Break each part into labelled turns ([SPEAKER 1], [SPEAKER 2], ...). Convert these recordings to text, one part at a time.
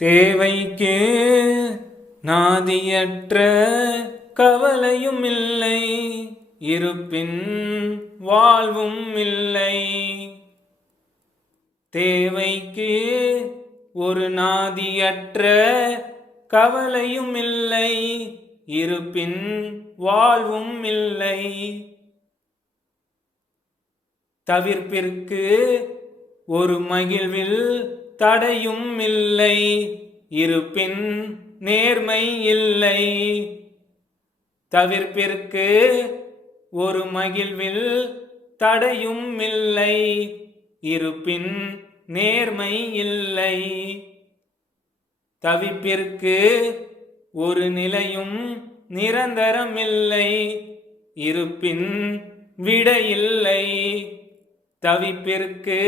[SPEAKER 1] தேவைக்கே நாதியற்ற கவலையும் இல்லை இருப்பின் வாழ்வும் இல்லை. தேவைக்கு ஒரு நாதியற்ற கவலையும் இல்லை இருப்பின் வாழ்வும் இல்லை. தவிர்ப்பிற்கு ஒரு மகிழ்வில் தடையும் இல்லை இருப்பின் நேர்மை இல்லை. தவிர்ப்பிற்கு ஒரு மகிழ்வில் தடையும் இல்லை. இருப்பின் நேர்மை இல்லை. தவிப்பிற்கு ஒரு நிலையும் நிரந்தரமில்லை. இருப்பின் விடையில்லை தவிப்பிற்கு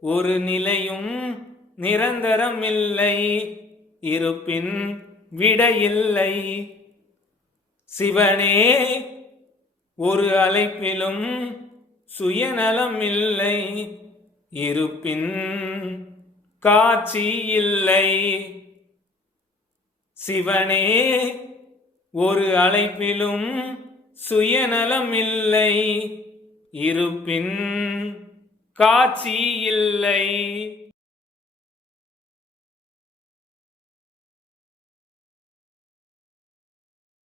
[SPEAKER 1] ஒரு நிலையும் நிரந்தரமில்லை. இருப்பின் விடையில்லை. சிவனே ஒரு அழைப்பிலும் சுயநலம் இல்லை இருப்பின் காட்சி இல்லை சிவனே ஒரு அழைப்பிலும் சுயநலம் இல்லை இருப்பின் காட்சி இல்லை